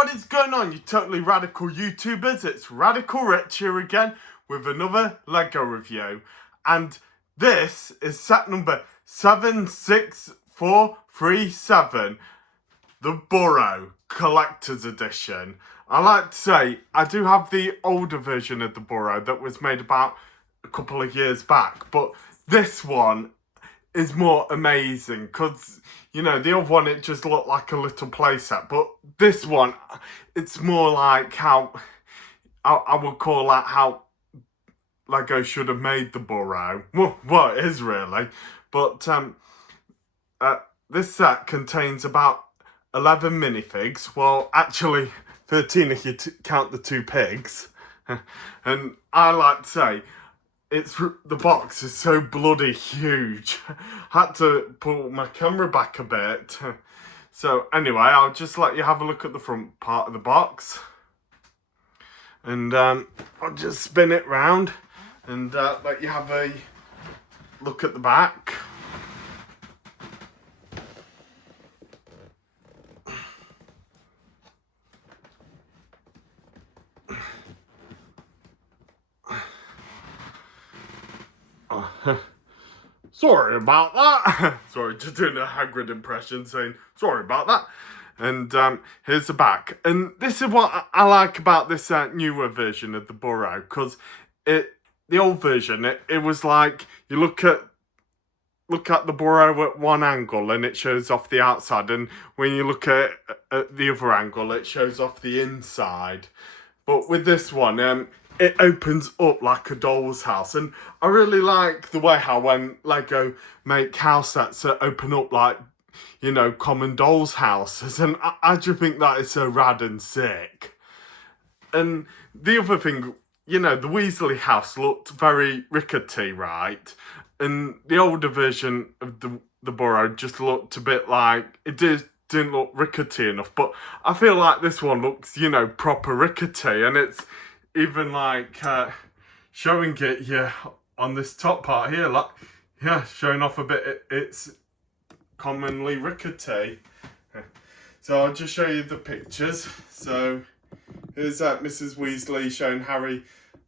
What is going on, you totally radical YouTubers? It's Radical Rich here again with another Lego review. And this is set number 76437, the Burrow Collector's Edition. I like to say, I do have the older version of the Burrow that was made about a couple of years back, but this one is more amazing because, you know, the other one, it just looked like a little playset, but this one, it's more like how I would call that how Lego should have made the Burrow. Well, it is really, but this set contains about 11 minifigs. Well, actually 13 if you count the two pigs. And I like to say, the box is so bloody huge. Had to pull my camera back a bit. So anyway, I'll just let you have a look at the front part of the box. And I'll just spin it round and let you have a look at the back. Sorry about that. Sorry, just doing a Hagrid impression saying sorry about that. And here's the back. And this is what I like about this newer version of the Burrow, because the old version, it was like you look at the Burrow at one angle and it shows off the outside, and when you look at the other angle, it shows off the inside. But with this one, it opens up like a doll's house, and I really like the way how when Lego make house sets that open up like, you know, common dolls' houses, and I just think that is so rad and sick. And the other thing, you know, the Weasley house looked very rickety, right? And the older version of the Burrow just looked a bit like, it didn't look rickety enough, but I feel like this one looks, you know, proper rickety, and it's even like showing it here on this top part here, like, yeah, showing off a bit, it's commonly rickety. So I'll just show you the pictures. So here's Mrs. Weasley showing Harry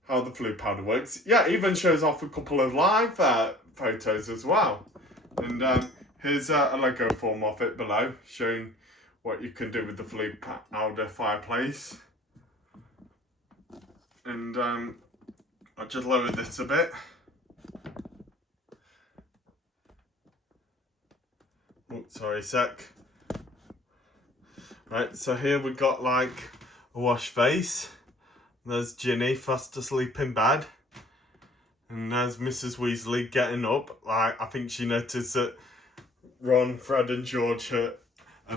how the flu powder works. Yeah, it even shows off a couple of live photos as well. And here's a Lego form of it below, showing what you can do with the flu powder fireplace. And I'll just lower this a bit. Oh, sorry, sec. Right, so here we got like a wash face. There's Ginny fast asleep in bed. And there's Mrs. Weasley getting up. Like, I think she noticed that Ron, Fred and George are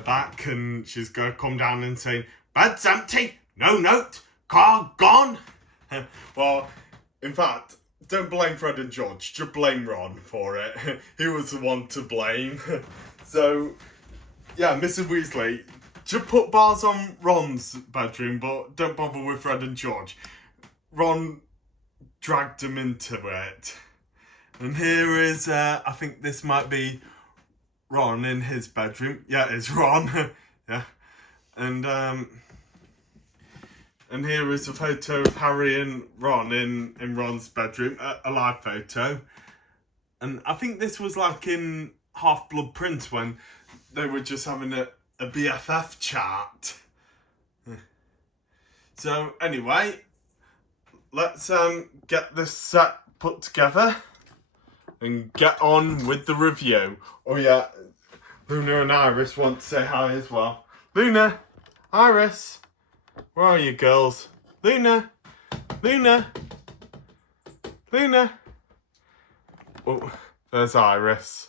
back, and she's going to come down and saying, "Bed's empty, no note, car gone." Well, in fact, don't blame Fred and George, just blame Ron for it. He was the one to blame. So, yeah, Mrs. Weasley, just put bars on Ron's bedroom, but don't bother with Fred and George. Ron dragged him into it. And here is, I think this might be Ron in his bedroom. Yeah, it's Ron. Yeah. And here is a photo of Harry and Ron in Ron's bedroom, a live photo. And I think this was like in Half-Blood Prince when they were just having a BFF chat. So anyway, let's get this set put together and get on with the review. Oh yeah, Luna and Iris want to say hi as well. Luna, Iris, where are you girls? Luna, Luna, Luna. Oh, there's Iris.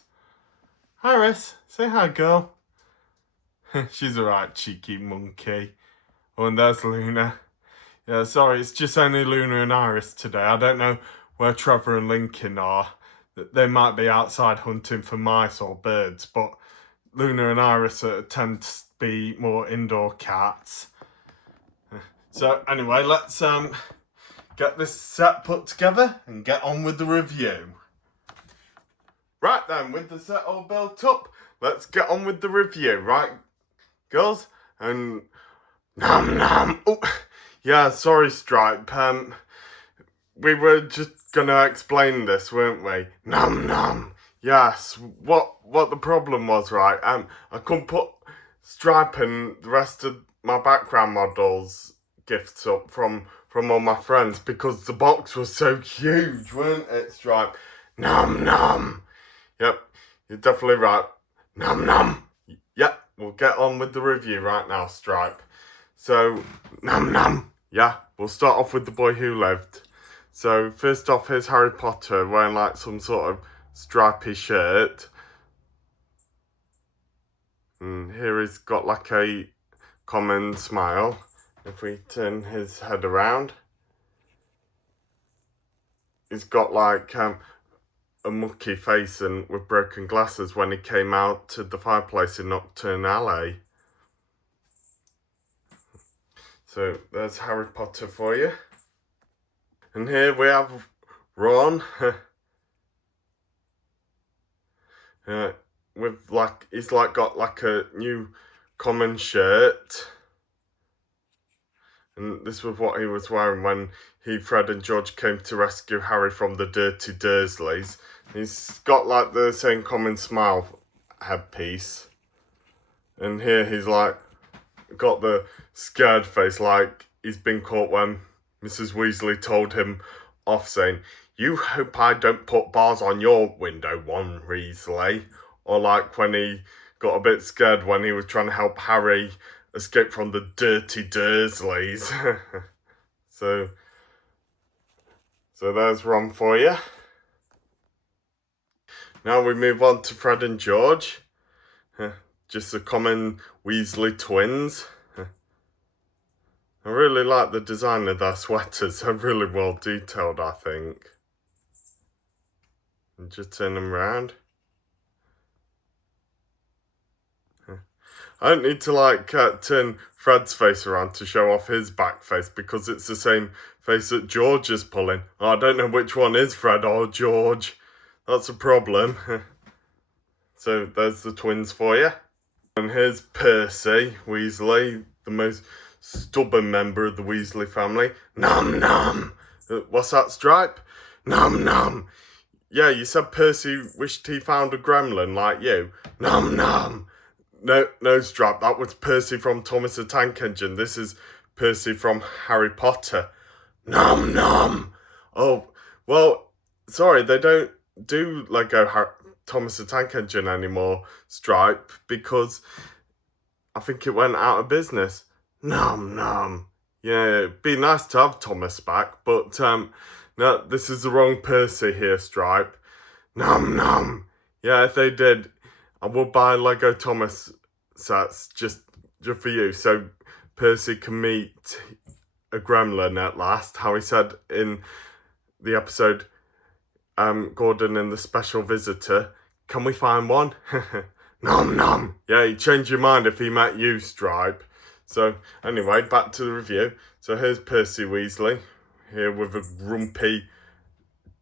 Iris, say hi, girl. She's a right cheeky monkey. Oh, and there's Luna. Yeah, sorry, it's just only Luna and Iris today. I don't know where Trevor and Lincoln are. They might be outside hunting for mice or birds, but Luna and Iris tend to be more indoor cats. So anyway, let's get this set put together and get on with the review. Right then, with the set all built up, let's get on with the review, right, girls? And Nom nom. Oh, yeah, sorry, Stripe. We were just gonna explain this, weren't we? Nom nom. Yes. What the problem was, right? I couldn't put Stripe and the rest of my background models gifts up from all my friends because the box was so huge, weren't it, Stripe? Nom nom. Yep, you're definitely right. Nom nom. Yep, we'll get on with the review right now, Stripe. So, nom nom. Yeah, we'll start off with The Boy Who Lived. So, first off, here's Harry Potter wearing like some sort of stripy shirt. And here he's got like a common smile. If we turn his head around, he's got like a mucky face and with broken glasses when he came out to the fireplace in Nocturne Alley. So there's Harry Potter for you. And here we have Ron. With like, he's like got like a new common shirt. And this was what he was wearing when Fred and George came to rescue Harry from the dirty Dursleys. He's got like the same common smile headpiece. And here he's like got the scared face like he's been caught when Mrs. Weasley told him off saying, "You hope I don't put bars on your window, Ron Weasley." Or like when he got a bit scared when he was trying to help Harry escape from the dirty Dursleys. So there's Ron for you. Now we move on to Fred and George. Just the common Weasley twins. I really like the design of their sweaters. They're really well detailed, I think. And just turn them around. I don't need to like turn Fred's face around to show off his back face because it's the same face that George is pulling. Oh, I don't know which one is Fred or George. That's a problem. So there's the twins for you. And here's Percy Weasley, the most stubborn member of the Weasley family. Nom nom. What's that, Stripe? Nom nom. Yeah, you said Percy wished he found a gremlin like you. Nom nom. No, Stripe, that was Percy from Thomas the Tank Engine. This is Percy from Harry Potter. Nom nom. Oh, well, sorry, they don't do Lego Thomas the Tank Engine anymore, Stripe, because I think it went out of business. Nom nom. Yeah, it'd be nice to have Thomas back, but no, this is the wrong Percy here, Stripe. Nom nom. Yeah, if they did, I would buy Lego Thomas sets just for you, so Percy can meet a gremlin at last. How he said in the episode, Gordon and the Special Visitor, "Can we find one?" Nom nom. Yeah, he'd change your mind if he met you, Stripe. So anyway, back to the review. So here's Percy Weasley, here with a grumpy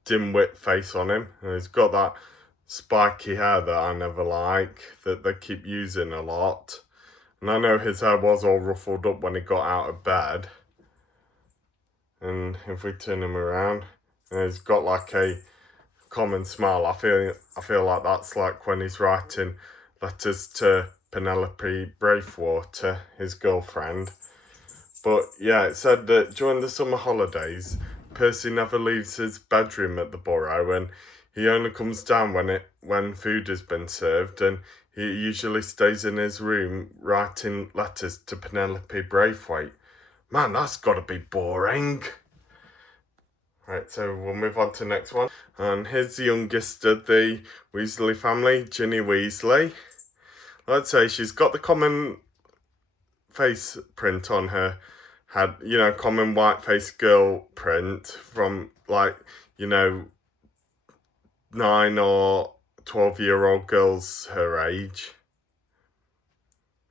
dimwit face on him. And he's got that spiky hair that I never like, that they keep using a lot. And I know his hair was all ruffled up when he got out of bed. And if we turn him around, he's got like a common smile. I feel like that's like when he's writing letters to Penelope Braithwater, his girlfriend. But yeah, it said that during the summer holidays, Percy never leaves his bedroom at the Burrow, and he only comes down when food has been served, and he usually stays in his room writing letters to Penelope Braithwaite. Man, that's got to be boring. Right, so we'll move on to the next one. And here's the youngest of the Weasley family, Ginny Weasley. Let's say she's got the common face print on her head, common white face girl print from 9 or 12-year-old girls her age.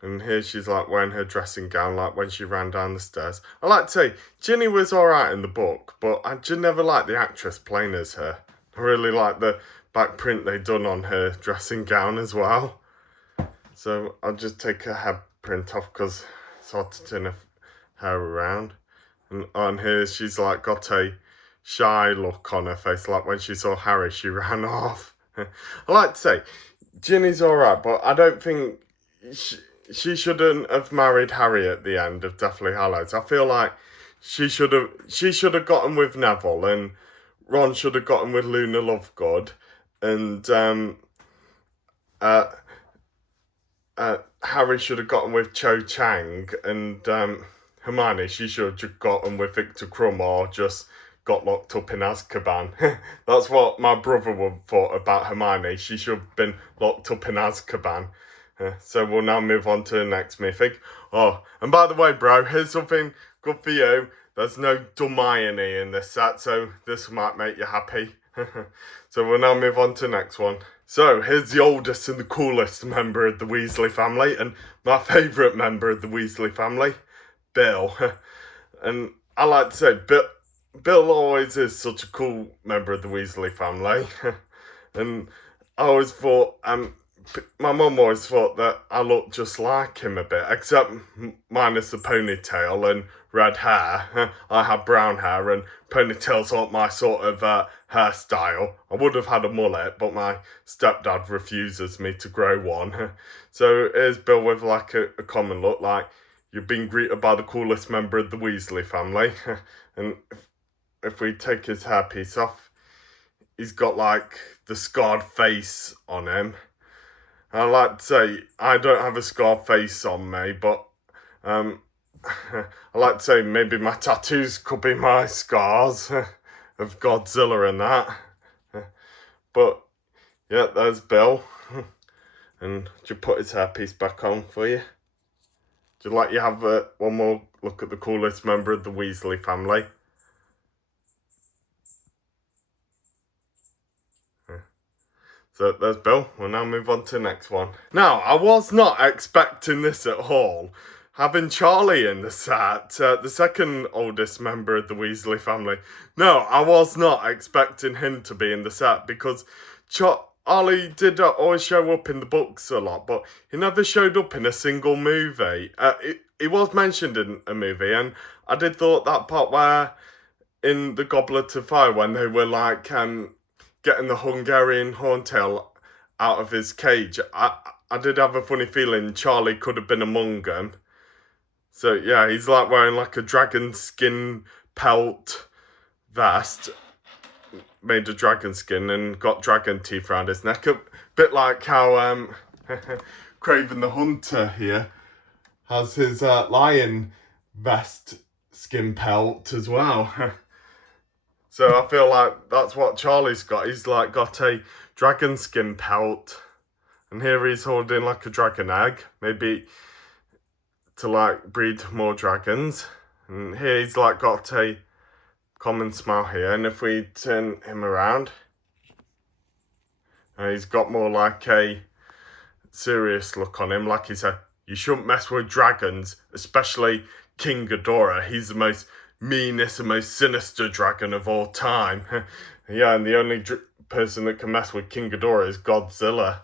And here she's like wearing her dressing gown like when she ran down the stairs. I like to say, Ginny was alright in the book, but I just never liked the actress playing as her. I really like the back print they done on her dressing gown as well. So I'll just take her head print off because it's hard to turn her her around. And on here, she's like got a shy look on her face, like when she saw Harry, she ran off. I like to say, Ginny's alright, but I don't think she shouldn't have married Harry at the end of Deathly Hallows. I feel like she should have gotten with Neville, and Ron should have gotten with Luna Lovegood, and Harry should have gotten with Cho Chang, and Hermione, she should have just gotten with Victor Crumb or just got locked up in Azkaban. That's what my brother would have thought about Hermione. She should have been locked up in Azkaban. So we'll now move on to the next mythic. Oh, and by the way, bro, here's something good for you. There's no Hermione in this set, so this might make you happy. So we'll now move on to the next one. So here's the oldest and the coolest member of the Weasley family, and my favourite member of the Weasley family, Bill. And I like to say, Bill always is such a cool member of the Weasley family. And I always thought, my mum always thought that I looked just like him a bit, except minus the ponytail and red hair. I had brown hair, and ponytails aren't my sort of hairstyle. I would have had a mullet, but my stepdad refuses me to grow one. So here's Bill with like a common look, like you've been greeted by the coolest member of the Weasley family. And if we take his hairpiece off, he's got like the scarred face on him. I like to say, I don't have a scarred face on me, but I like to say maybe my tattoos could be my scars of Godzilla and that. But yeah, there's Bill. And just put his hairpiece back on for you. Just like you have one more look at the coolest member of the Weasley family. So there's Bill. We'll now move on to the next one. Now, I was not expecting this at all. Having Charlie in the set, the second oldest member of the Weasley family. No, I was not expecting him to be in the set because Charlie did always show up in the books a lot, but he never showed up in a single movie. He was mentioned in a movie, and I did thought that part where in the Goblet of Fire when they were like getting the Hungarian horntail out of his cage, I did have a funny feeling Charlie could have been among them. So yeah, he's like wearing like a dragon skin pelt vest made of dragon skin and got dragon teeth around his neck. A bit like how Craven the Hunter here has his lion vest skin pelt as well. So I feel like that's what Charlie's got. He's like got a dragon skin pelt. And here he's holding like a dragon egg. Maybe to like breed more dragons. And here he's like got a common smile here. And if we turn him around, he's got more like a serious look on him. Like he said, you shouldn't mess with dragons, especially King Ghidorah. He's the most meanest and most sinister dragon of all time. Yeah, and the only person that can mess with King Ghidorah is Godzilla.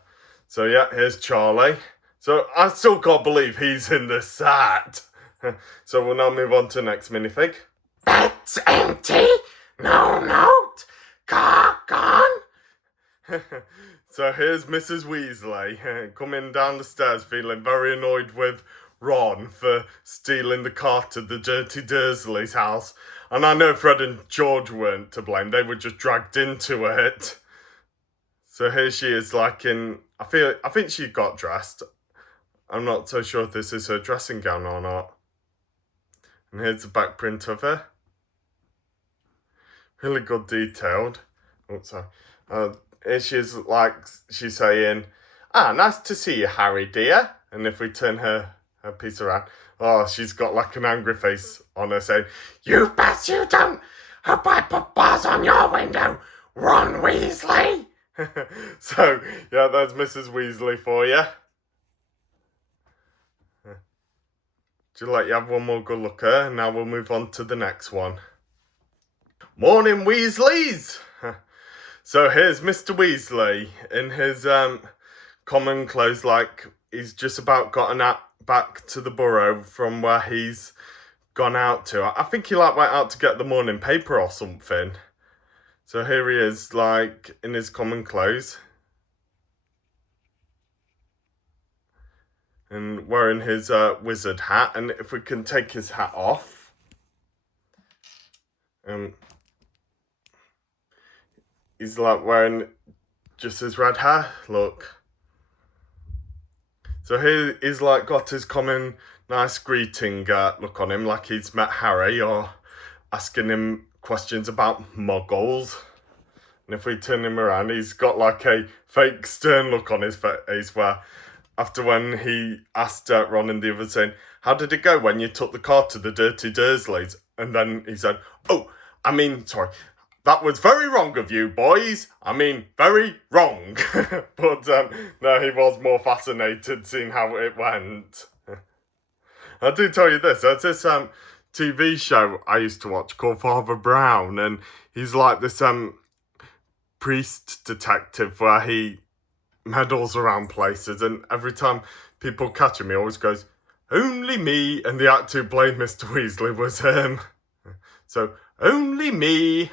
So yeah, here's Charlie. So I still can't believe he's in this set. So we'll now move on to the next minifig. Bed's empty, no note, car gone. So here's Mrs. Weasley coming down the stairs feeling very annoyed with Ron for stealing the car to the Dirty Dursley's house. And I know Fred and George weren't to blame, they were just dragged into it. So here she is like in, I think she got dressed. I'm not so sure if this is her dressing gown or not. And here's the back print of her. Really good detailed. Oh, sorry. Here she's like, she's saying, nice to see you, Harry, dear. And if we turn her piece around, oh, she's got like an angry face on her saying, you bet you don't. Hope I put bars on your window, Ron Weasley. So, yeah, there's Mrs. Weasley for you. Just let you have one more good look at her, and now we'll move on to the next one. Morning, Weasleys! So here's Mr. Weasley in his common clothes, like he's just about gotten back to the Burrow from where he's gone out to. I think he like went out to get the morning paper or something. So here he is, like in his common clothes and wearing his wizard hat. And if we can take his hat off, he's like wearing just his red hair. Look. So here he's like got his common nice greeting look on him, like he's met Harry or asking him questions about muggles. And if we turn him around, he's got like a fake stern look on his face where after when he asked Ron and the others saying, how did it go when you took the car to the Dirty Dursleys? And then he said, sorry, that was very wrong of you, boys. Very wrong. But no, he was more fascinated seeing how it went. I do tell you this, there's this TV show I used to watch called Father Brown, and he's like this priest detective where he meddles around places, and every time people catch him, he always goes, only me, and the actor who played Mr. Weasley was him. So, only me.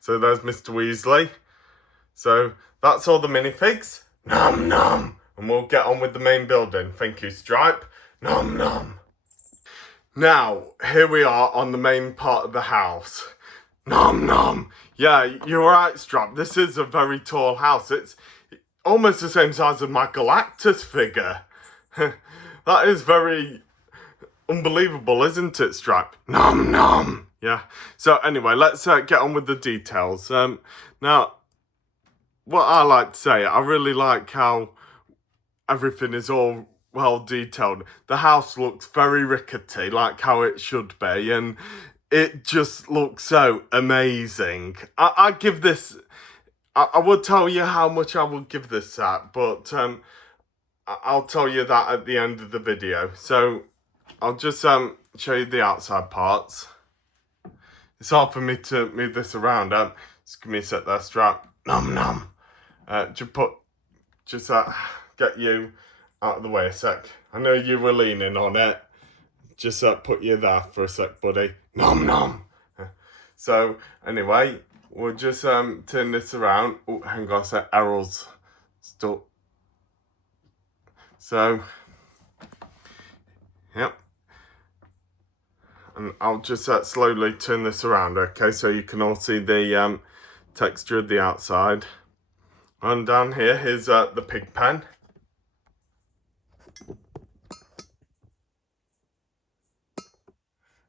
So there's Mr. Weasley. So that's all the minifigs. Nom nom. And we'll get on with the main building. Thank you, Stripe. Nom nom. Now, here we are on the main part of the house. Nom nom. Yeah, you're right, Stripe. This is a very tall house. It's almost the same size as my Galactus figure. That is very unbelievable, isn't it, Stripe? Nom nom. Yeah. So anyway, let's get on with the details. Now, what I like to say, I really like how everything is all well detailed. The house looks very rickety, like how it should be, and it just looks so amazing. I give this. I would tell you how much I would give this at, but I'll tell you that at the end of the video. So I'll just show you the outside parts. It's hard for me to move this around. Just give me a sec there, Strap. Nom nom. Just get you out of the way a sec. I know you were leaning on it. Just put you there for a sec, buddy. Nom nom. So anyway, we'll just turn this around. Oh, hang on a sec. Errol's still. So, yep. And I'll just slowly turn this around, okay, so you can all see the texture of the outside. And down here, here's the pig pen.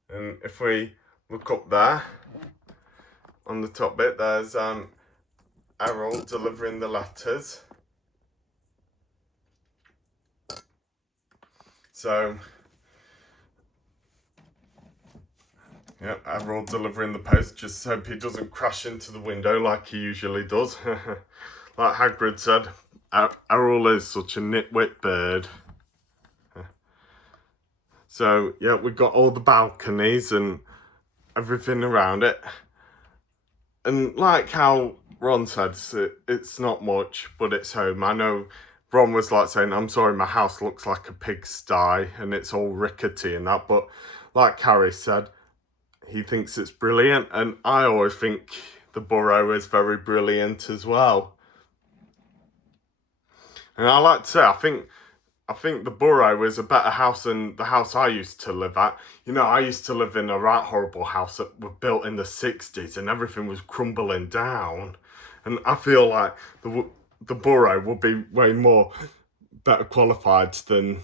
And if we look up there, on the top bit, there's Errol delivering the letters. So, yeah, Errol delivering the post. Just hope he doesn't crash into the window like he usually does. Like Hagrid said, Errol is such a nitwit bird. So, yeah, we've got all the balconies and everything around it. And like how Ron said, it's not much, but it's home. I know Ron was like saying, I'm sorry, my house looks like a pigsty and it's all rickety and that. But like Harry said, he thinks it's brilliant. And I always think the Burrow is very brilliant as well. And I like to say, I think the Burrow is a better house than the house I used to live at. You know, I used to live in a right horrible house that was built in the 60s and everything was crumbling down. And I feel like the Burrow would be way more better qualified than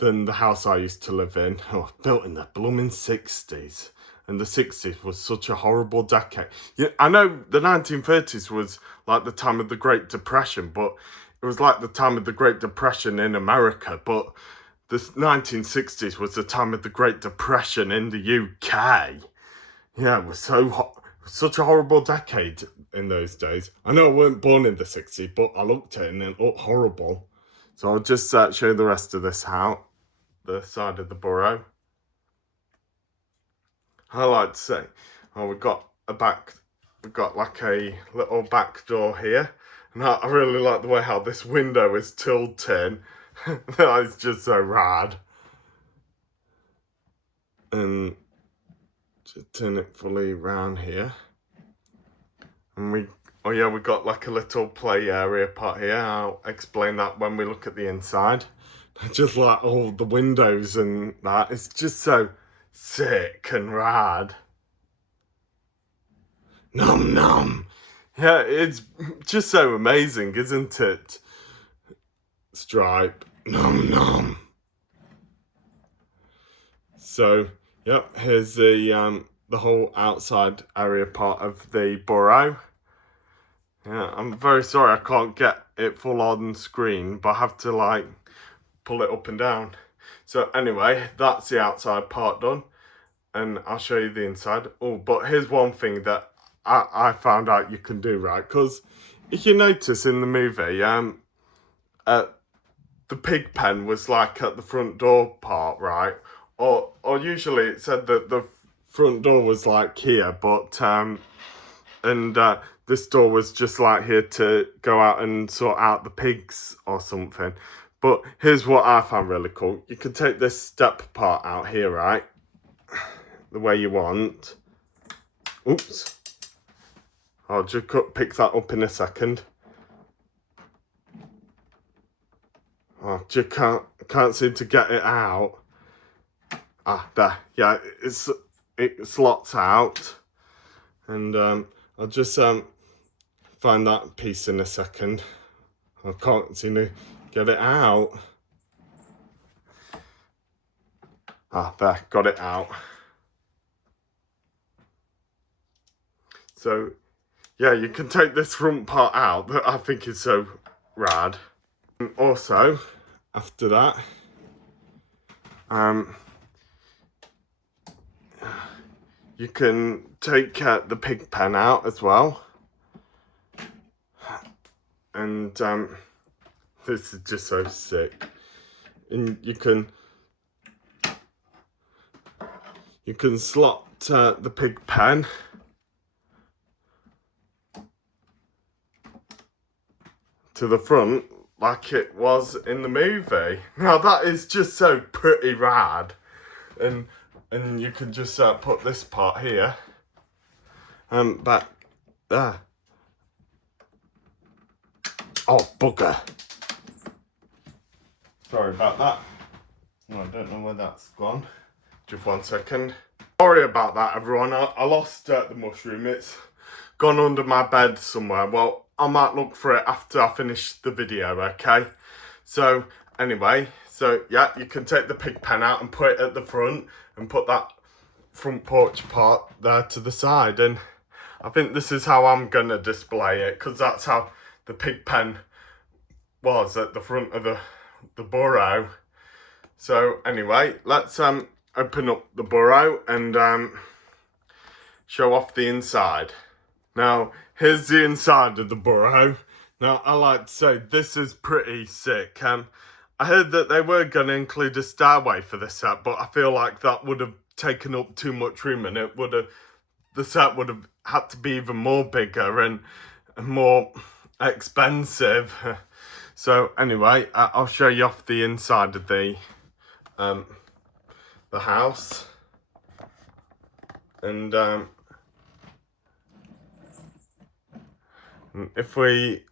the house I used to live in. Oh, built in the blooming 60s. And the 60s was such a horrible decade. Yeah, I know the 1930s was like the time of the Great Depression, but it was like the time of the Great Depression in America, but the 1960s was the time of the Great Depression in the UK. Yeah, it was such a horrible decade in those days. I know I weren't born in the 60s, but I looked at it and it looked horrible. So I'll just show you the rest of this house, the side of the Burrow. I like to say, we've got like a little back door here. And I really like the way how this window is tilting. That is just so rad. And just turn it fully round here. And we got like a little play area part here. I'll explain that when we look at the inside. Just like all the windows and that, it's just so sick and rad. Nom nom. Yeah, it's just so amazing, isn't it? Stripe. Nom nom. So, yep, here's the whole outside area part of the Burrow. Yeah, I'm very sorry I can't get it full on screen, but I have to like pull it up and down. So anyway, that's the outside part done, and I'll show you the inside. Oh, but here's one thing that I found out you can do, right? Because if you notice in the movie, the pig pen was like at the front door part, right? Or usually it said that the front door was like here, but this door was just like here to go out and sort out the pigs or something. But here's what I found really cool. You can take this step part out here, right? The way you want. Oops. I'll just pick that up in a second. I just can't seem to get it out. Ah, there. Yeah, it slots out. And I'll just find that piece in a second. I can't seem to get it out. Ah, there, got it out. So, yeah, you can take this front part out that I think is so rad. And also, after that, you can take the pig pen out as well. And this is just so sick. And you can slot the pig pen to the front like it was in the movie. Now that is just so pretty rad. And you can just put this part here back there. Oh, bugger. Sorry about that. No, I don't know where that's gone. Just 1 second. Sorry about that, everyone. I lost the mushroom. It's gone under my bed somewhere. Well, I might look for it after I finish the video, okay? So, anyway, yeah, you can take the pig pen out and put it at the front and put that front porch part there to the side. And I think this is how I'm going to display it, because that's how the pig pen was at the front of the Burrow. So, anyway, let's open up the Burrow and show off the inside. Now, here's the inside of the Burrow. Now, I like to say this is pretty sick. I heard that they were going to include a stairway for this set, but I feel like that would have taken up too much room, and the set would have had to be even more bigger and more expensive. So anyway, I'll show you off the inside of the house. And if we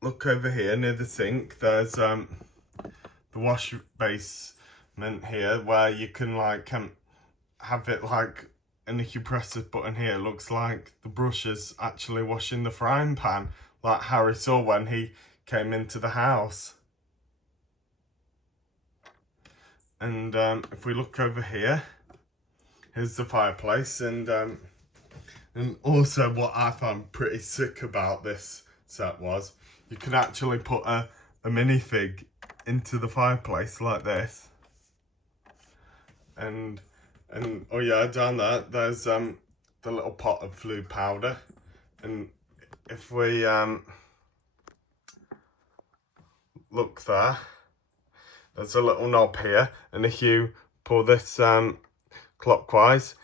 look over here near the sink, there's the wash basement here where you can like have it like, and if you press this button here, it looks like the brush is actually washing the frying pan, like Harry saw when he came into the house. And if we look over here, here's the fireplace. And also what I found pretty sick about this set was you can actually put a minifig into the fireplace like this. And oh yeah, down there, there's the little pot of fluid powder. And if we look there, there's a little knob here, and if you pull this clockwise,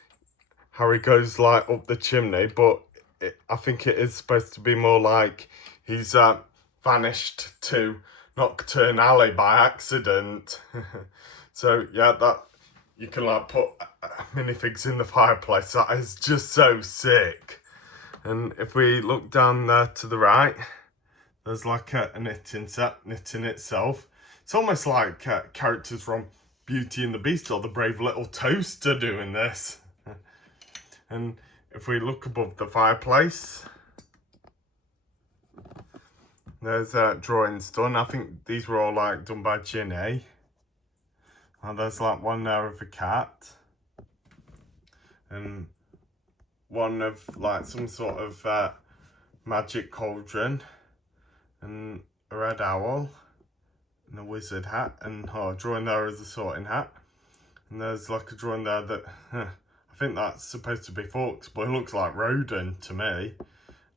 Harry goes like up the chimney, but I think it is supposed to be more like he's vanished to Nocturne Alley by accident. So yeah, you can like put minifigs in the fireplace. That is just so sick. And if we look down there to the right, there's like a knitting set, knitting itself. It's almost like characters from Beauty and the Beast or the Brave Little Toaster doing this. And if we look above the fireplace, there's drawings done. I think these were all like done by Ginny. And there's like one there of a cat. And one of like some sort of magic cauldron. And a red owl. And a wizard hat. And a drawing there is a sorting hat. And there's like a drawing there that, I think that's supposed to be Fox, but it looks like rodent to me.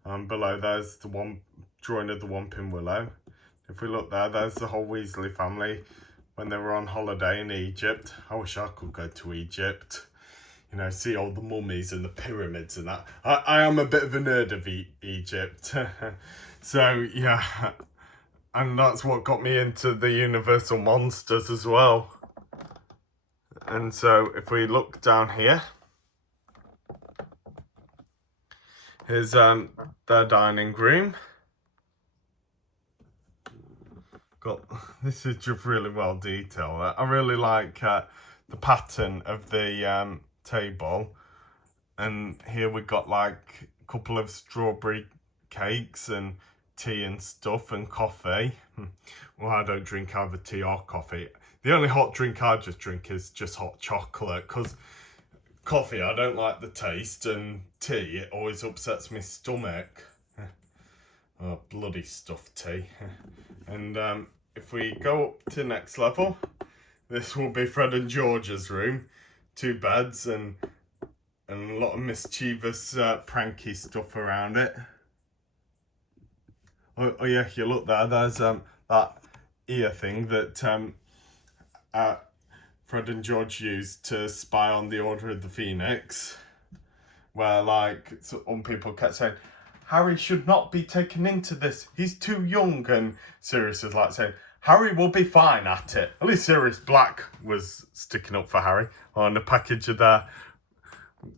Below there's the one drawing of the Whomping Willow. If we look there, there's the whole Weasley family when they were on holiday in Egypt. I wish I could go to Egypt. You know, see all the mummies and the pyramids and that. I am a bit of a nerd of Egypt. So, yeah. And that's what got me into the Universal Monsters as well. And so, if we look down here, here's their dining room. This is just really well detailed. I really like the pattern of the table. And here we got like a couple of strawberry cakes and tea and stuff and coffee. Well, I don't drink either tea or coffee. The only hot drink I just drink is just hot chocolate, because coffee, I don't like the taste, and tea, it always upsets my stomach. Oh, bloody stuffed tea. And if we go up to the next level, this will be Fred and George's room. 2 beds and a lot of mischievous, pranky stuff around it. Oh yeah, if you look there, there's that ear thing that Fred and George used to spy on the Order of the Phoenix, where like some people kept saying, Harry should not be taken into this, he's too young, and Sirius is like saying, Harry will be fine at it. At least Sirius Black was sticking up for Harry on the package of their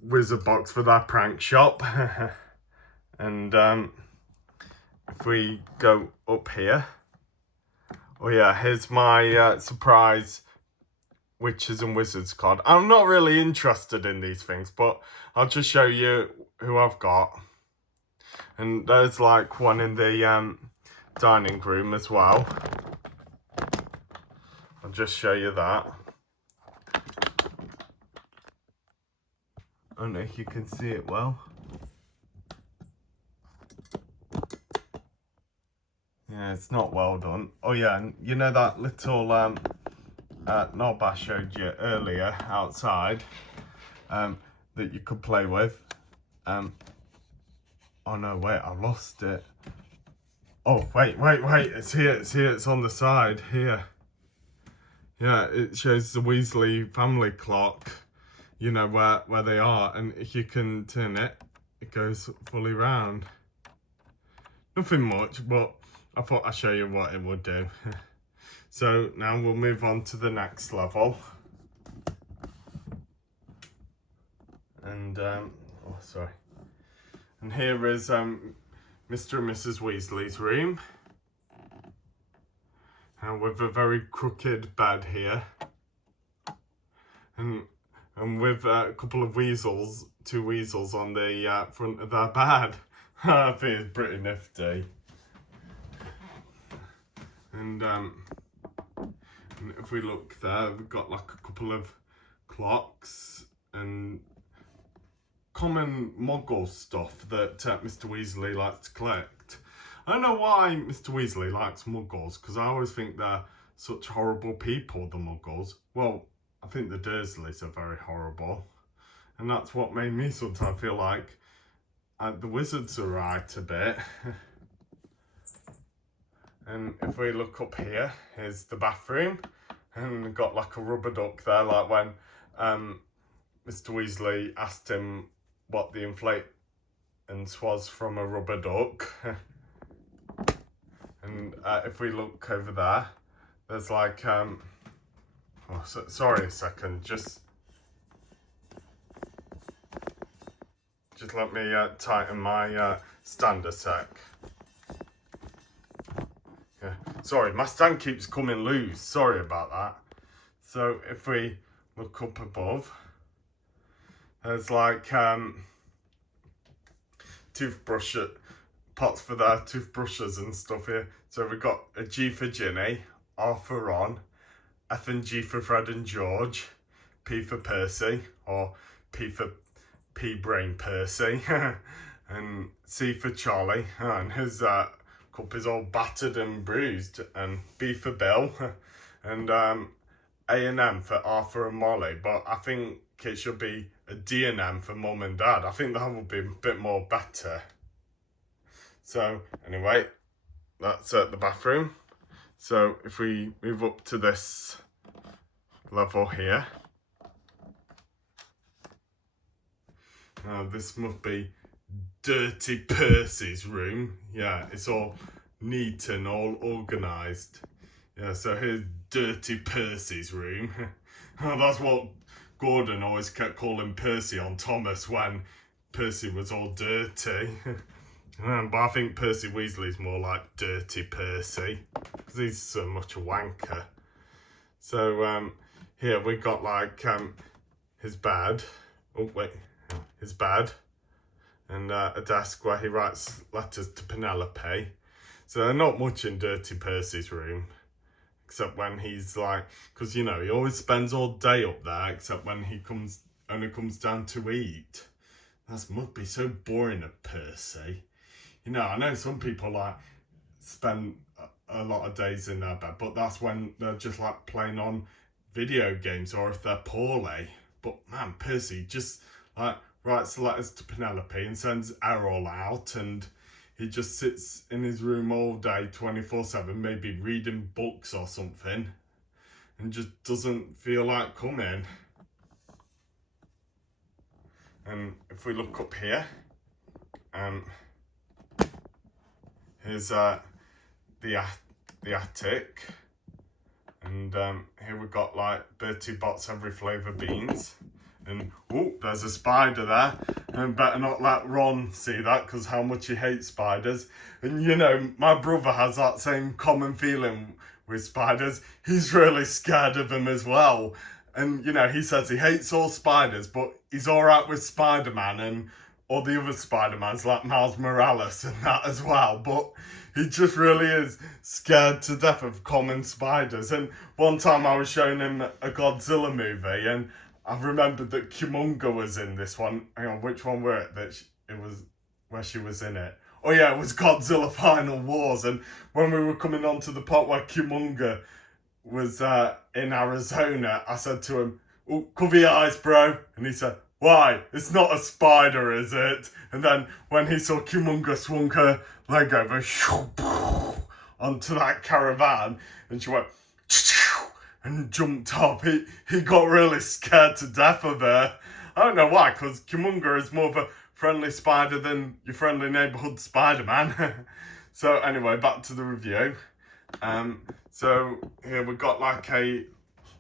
wizard box for their prank shop. And if we go up here, oh yeah, here's my surprise Witches and Wizards card. I'm not really interested in these things, but I'll just show you who I've got. And there's like one in the dining room as well. I'll just show you that. I don't know if you can see it well. Yeah, it's not well done. Oh yeah, and you know that little knob I showed you earlier outside that you could play with? Oh no, wait, I lost it. Oh, wait, it's here, it's on the side, here. Yeah, it shows the Weasley family clock, you know, where they are, and if you can turn it, it goes fully round. Nothing much, but I thought I'd show you what it would do. So now we'll move on to the next level. And, oh, sorry. And here is Mr. and Mrs. Weasley's room. And with a very crooked bed here. And with a couple of weasels, 2 weasels on the front of their bed. I think it's pretty nifty. And if we look there, we've got like a couple of clocks and common Muggle stuff that Mr. Weasley likes to collect. I don't know why Mr. Weasley likes Muggles, because I always think they're such horrible people, the Muggles. Well, I think the Dursleys are very horrible. And that's what made me sometimes feel like the Wizards are right a bit. And if we look up here, here's the bathroom. And we've got like a rubber duck there, like when Mr. Weasley asked him what the inflatance was from a rubber duck. And if we look over there, there's like, sorry a second, just just let me tighten my stand a sec. Yeah, sorry, my stand keeps coming loose. Sorry about that. So if we look up above, there's like toothbrush pots for their toothbrushes and stuff here. So we've got a G for Ginny, R for Ron, F and G for Fred and George, P for Percy, or P for P-Brain Percy, and C for Charlie, and his cup is all battered and bruised, and B for Bill, and A and M for Arthur and Molly, but I think it should be a D and M for Mum and Dad. I think that would be a bit more better. So anyway, that's the bathroom. So if we move up to this level here, this must be Dirty Percy's room. Yeah, it's all neat and all organised. Yeah, so here's Dirty Percy's room. That's what Gordon always kept calling Percy on Thomas when Percy was all dirty. But I think Percy Weasley's more like Dirty Percy, because he's so much a wanker. So here we got like his bed. Oh wait, his bed. And a desk where he writes letters to Penelope. So they're not much in Dirty Percy's room. Except when he's like, because you know, he always spends all day up there, except when he only comes down to eat. That must be so boring at Percy. You know, I know some people like spend a lot of days in their bed, but that's when they're just like playing on video games or if they're poorly. But man, Percy just like writes letters to Penelope and sends Errol out, and he just sits in his room all day 24/7, maybe reading books or something, and just doesn't feel like coming. And if we look up here, here's the attic, and here we've got like Bertie Bott's every flavour beans, and oh, there's a spider there, and better not let Ron see that, because how much he hates spiders. And you know, my brother has that same common feeling with spiders. He's really scared of them as well, and you know, he says he hates all spiders, but he's alright with Spider-Man and all the other Spider-Mans like Miles Morales and that as well, but he just really is scared to death of common spiders. And one time I was showing him a Godzilla movie, and I remembered that Kumunga was in this one. Hang on, which one were it that it was where she was in it? Oh yeah, it was Godzilla Final Wars. And when we were coming on to the part where Kumunga was in Arizona, I said to him, "Oh, cover your eyes, bro." And he said, "Why? It's not a spider, is it?" And then when he saw Kumunga swung her leg over onto that caravan, and she went and jumped up, he got really scared to death of her. I don't know why, because Kumunga is more of a friendly spider than your friendly neighbourhood Spider-Man. So anyway, back to the review. So here we've got like a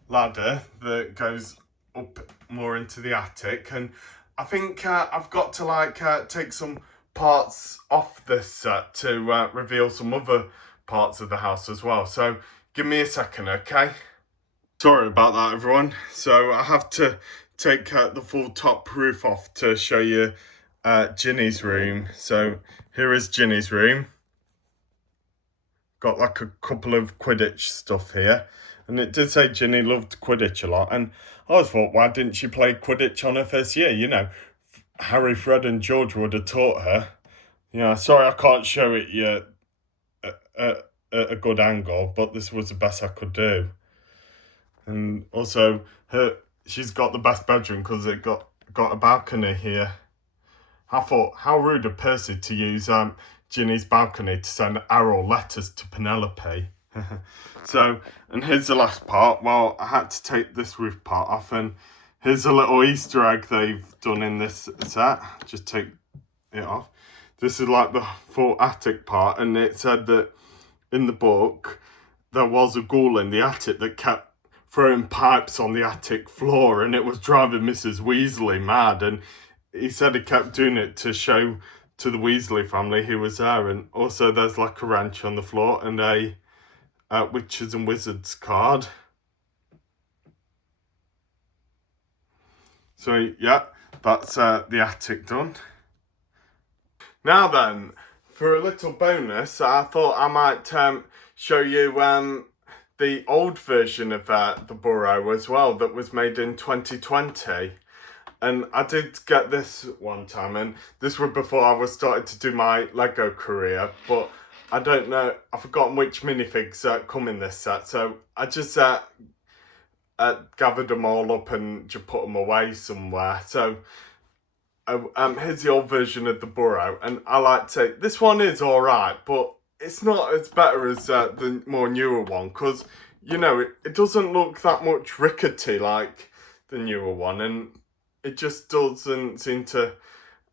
ladder that goes up more into the attic, and I think I've got to like take some parts off this set to reveal some other parts of the house as well. So give me a second, okay? Sorry about that, everyone. So I have to take the full top roof off to show you Ginny's room. So here is Ginny's room. Got like a couple of Quidditch stuff here. And it did say Ginny loved Quidditch a lot. And I always thought, why didn't she play Quidditch on her first year? You know, Harry, Fred and George would have taught her. Yeah, sorry I can't show it yet at a good angle, but this was the best I could do. And also, she's got the best bedroom because it got a balcony here. I thought, how rude of Percy to use Ginny's balcony to send Errol letters to Penelope. So, and here's the last part. Well, I had to take this roof part off, and here's a little Easter egg they've done in this set. Just take it off. This is like the full attic part, and it said that in the book there was a ghoul in the attic that kept throwing pipes on the attic floor, and it was driving Mrs. Weasley mad. And he said he kept doing it to show to the Weasley family he was there. And also there's like a wrench on the floor and a Witches and Wizards card. So yeah, that's the attic done. Now then, for a little bonus, I thought I might show you the old version of the Burrow as well that was made in 2020. And I did get this one time, and this was before I was starting to do my Lego career, but I don't know, I've forgotten which minifigs come in this set, so I just gathered them all up and just put them away somewhere. So here's the old version of the Burrow, and I like to say this one is alright, but it's not as better as the more newer one, because, you know, it doesn't look that much rickety like the newer one, and it just doesn't seem to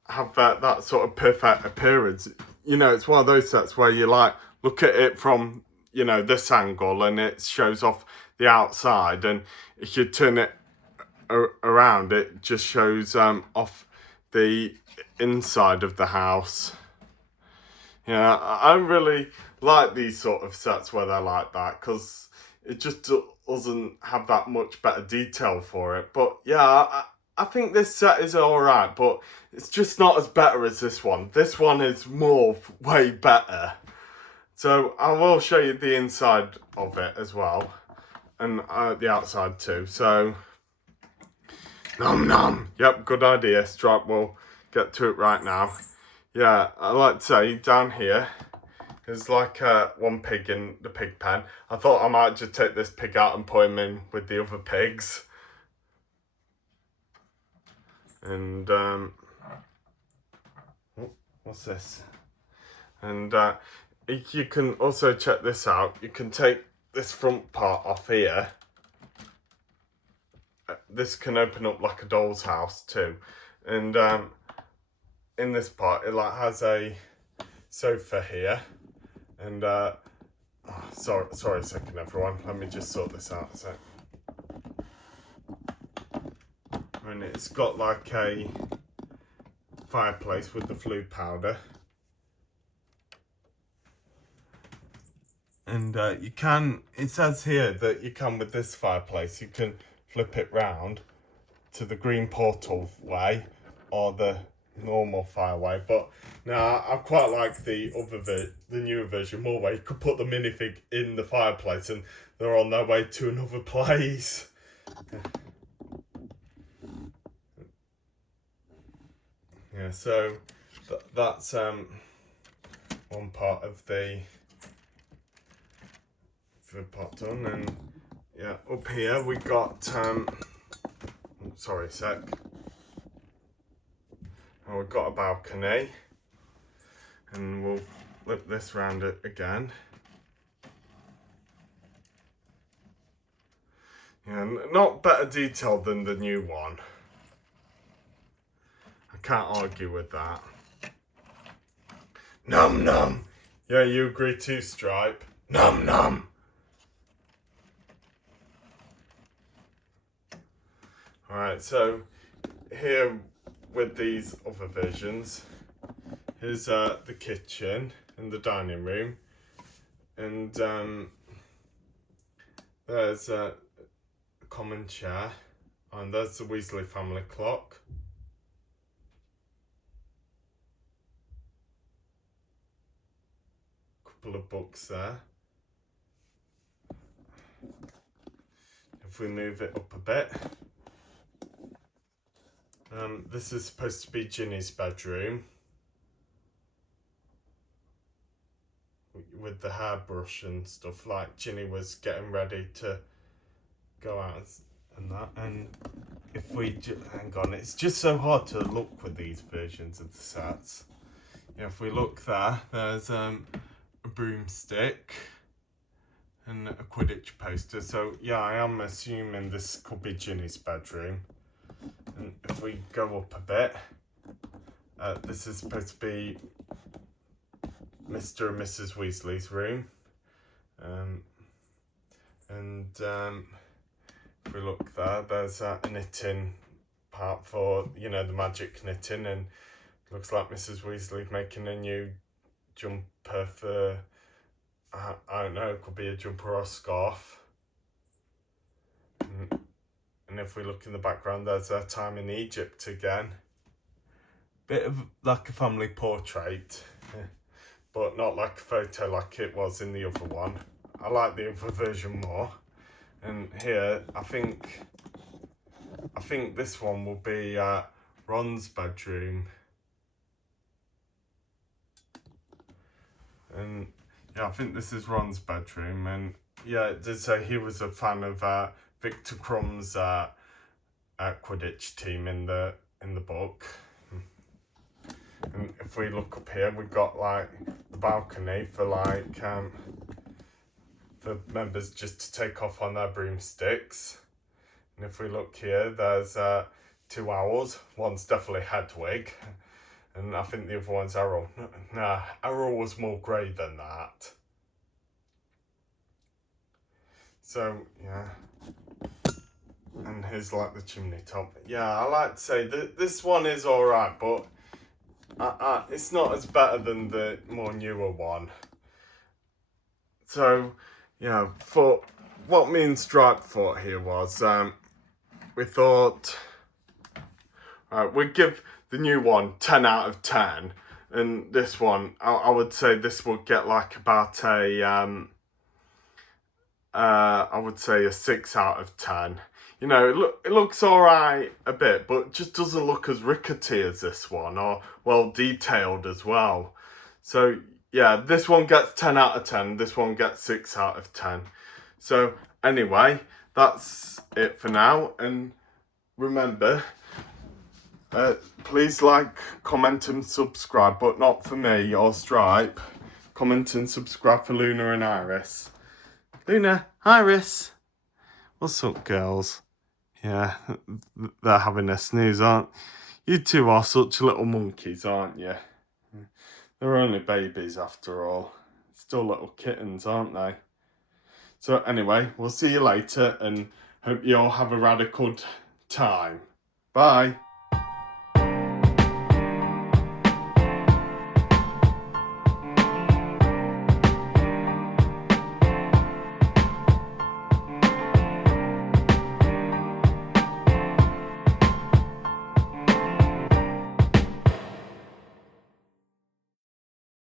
have that sort of perfect appearance. You know, it's one of those sets where you like look at it from, you know, this angle and it shows off the outside, and if you turn it around, it just shows off the inside of the house. Yeah, I really like these sort of sets where they're like that, because it just doesn't have that much better detail for it. But yeah, I think this set is alright, but it's just not as better as this one. This one is way better. So I will show you the inside of it as well, and the outside too. So, nom nom. Yep, good idea. Stripe, we'll get to it right now. Yeah, I like to say down here, there's like one pig in the pig pen. I thought I might just take this pig out and put him in with the other pigs. And what's this? And you can also check this out. You can take this front part off here. This can open up like a doll's house too. And in this part, it like has a sofa here. And sorry a second, everyone. Let me just sort this out a sec. And it's got like a fireplace with the flue powder, and you can, it says here that you can, with this fireplace, you can flip it round to the green portal way or the normal fire way. But now I quite like the newer version more, where you could put the minifig in the fireplace and they're on their way to another place. Yeah, so that's one part of the part done. And yeah, up here we got sorry a sec. And we've got a balcony, and we'll flip this round it again. Yeah, not better detailed than the new one. I can't argue with that. Num num. Yeah, you agree too, Stripe. Num num. Alright, so here with these other versions, here's the kitchen and the dining room, and there's a common chair, and there's the Weasley family clock. Couple of books there. If we move it up a bit, this is supposed to be Ginny's bedroom, with the hairbrush and stuff, like Ginny was getting ready to go out and that. And if we hang on, it's just so hard to look with these versions of the sets. Yeah, if we look there, there's a broomstick and a Quidditch poster. So yeah, I am assuming this could be Ginny's bedroom. And if we go up a bit, this is supposed to be Mr. and Mrs. Weasley's room. And if we look there, there's a knitting part for, you know, the magic knitting, and looks like Mrs. Weasley making a new jumper for, I don't know, it could be a jumper or a scarf. And if we look in the background, there's their time in Egypt again. Bit of like a family portrait, but not like a photo like it was in the other one. I like the other version more. And here, I think this one will be Ron's bedroom. And yeah, I think this is Ron's bedroom. And yeah, it did say he was a fan of Victor Crumb's Quidditch team in the book. And if we look up here, we've got like the balcony for like for members just to take off on their broomsticks. And if we look here, there's 2 owls. One's definitely Hedwig, and I think the other one's Errol. Nah, Errol was more grey than that. So yeah. And here's like the chimney top. Yeah, I like to say that this one is alright, but it's not as better than the more newer one. So, yeah, for what me and Stripe thought here was, we thought, we'd give the new one 10 out of 10, and this one, I would say this would get like about a, I would say a 6 out of 10. You know, it looks alright a bit, but just doesn't look as rickety as this one, or well detailed as well. So yeah, this one gets 10 out of 10, this one gets 6 out of 10. So anyway, that's it for now, and remember, please like, comment and subscribe, but not for me or Stripe. Comment and subscribe for Luna and Iris. Luna, Iris, what's up, girls? Yeah, they're having a snooze, aren't you? Two are such little monkeys, aren't you? They're only babies after all. Still little kittens, aren't they? So anyway, we'll see you later, and hope you all have a radical time. Bye.